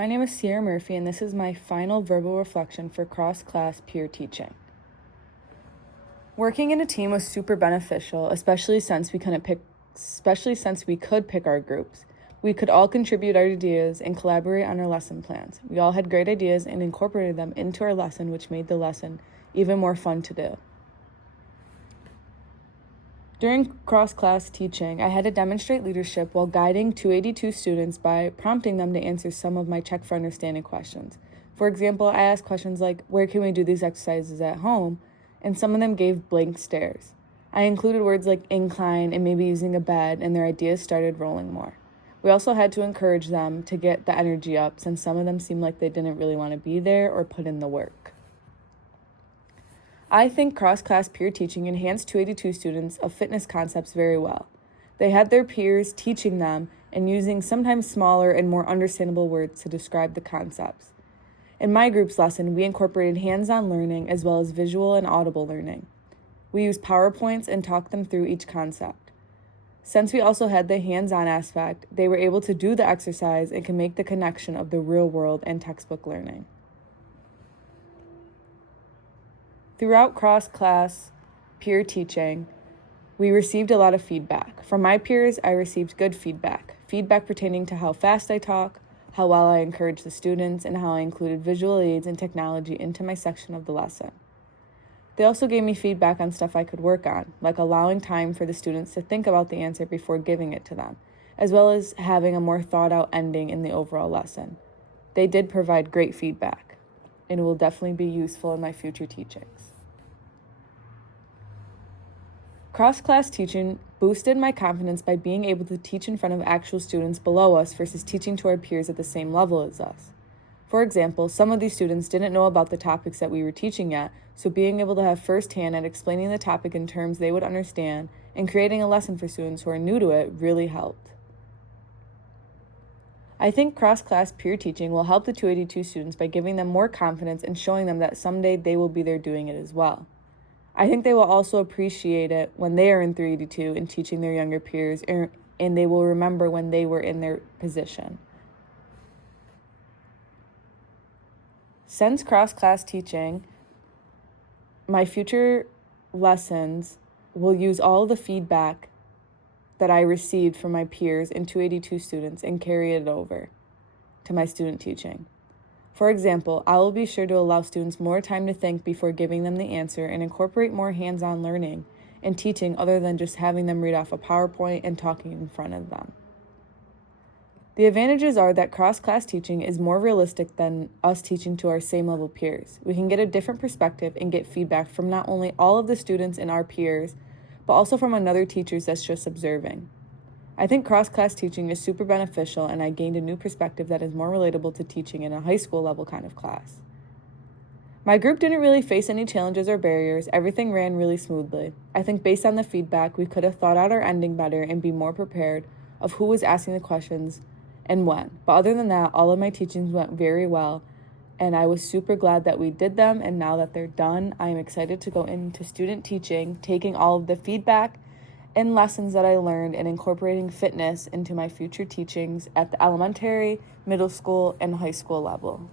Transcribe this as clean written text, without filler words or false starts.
My name is Sierra Murphy, and this is my final verbal reflection for cross-class peer teaching. Working in a team was super beneficial, especially since we could pick our groups. We could all contribute our ideas and collaborate on our lesson plans. We all had great ideas and incorporated them into our lesson, which made the lesson even more fun to do. During cross-class teaching, I had to demonstrate leadership while guiding 282 students by prompting them to answer some of my check for understanding questions. For example, I asked questions like, where can we do these exercises at home? And some of them gave blank stares. I included words like incline and maybe using a bed, and their ideas started rolling more. We also had to encourage them to get the energy up, since some of them seemed like they didn't really want to be there or put in the work. I think cross-class peer teaching enhanced 282 students of fitness concepts very well. They had their peers teaching them and using sometimes smaller and more understandable words to describe the concepts. In my group's lesson, we incorporated hands-on learning as well as visual and audible learning. We used PowerPoints and talked them through each concept. Since we also had the hands-on aspect, they were able to do the exercise and can make the connection of the real world and textbook learning. Throughout cross-class peer teaching, we received a lot of feedback. From my peers, I received good feedback pertaining to how fast I talk, how well I encourage the students, and how I included visual aids and technology into my section of the lesson. They also gave me feedback on stuff I could work on, like allowing time for the students to think about the answer before giving it to them, as well as having a more thought-out ending in the overall lesson. They did provide great feedback, and it will definitely be useful in my future teachings. Cross-class teaching boosted my confidence by being able to teach in front of actual students below us versus teaching to our peers at the same level as us. For example, some of these students didn't know about the topics that we were teaching yet, so being able to have firsthand at explaining the topic in terms they would understand and creating a lesson for students who are new to it really helped. I think cross-class peer teaching will help the 282 students by giving them more confidence and showing them that someday they will be there doing it as well. I think they will also appreciate it when they are in 382 and teaching their younger peers, and they will remember when they were in their position. Since cross-class teaching, my future lessons will use all the feedback that I received from my peers and 282 students and carry it over to my student teaching. For example, I will be sure to allow students more time to think before giving them the answer and incorporate more hands-on learning and teaching other than just having them read off a PowerPoint and talking in front of them. The advantages are that cross-class teaching is more realistic than us teaching to our same level peers. We can get a different perspective and get feedback from not only all of the students and our peers, but also from another teachers that's just observing. I think cross-class teaching is super beneficial, and I gained a new perspective that is more relatable to teaching in a high school level kind of class. My group didn't really face any challenges or barriers. Everything ran really smoothly. I think based on the feedback, we could have thought out our ending better and be more prepared of who was asking the questions and when. But other than that, all of my teachings went very well, and I was super glad that we did them, and now that they're done, I am excited to go into student teaching, taking all of the feedback and lessons that I learned and incorporating fitness into my future teachings at the elementary, middle school, and high school level.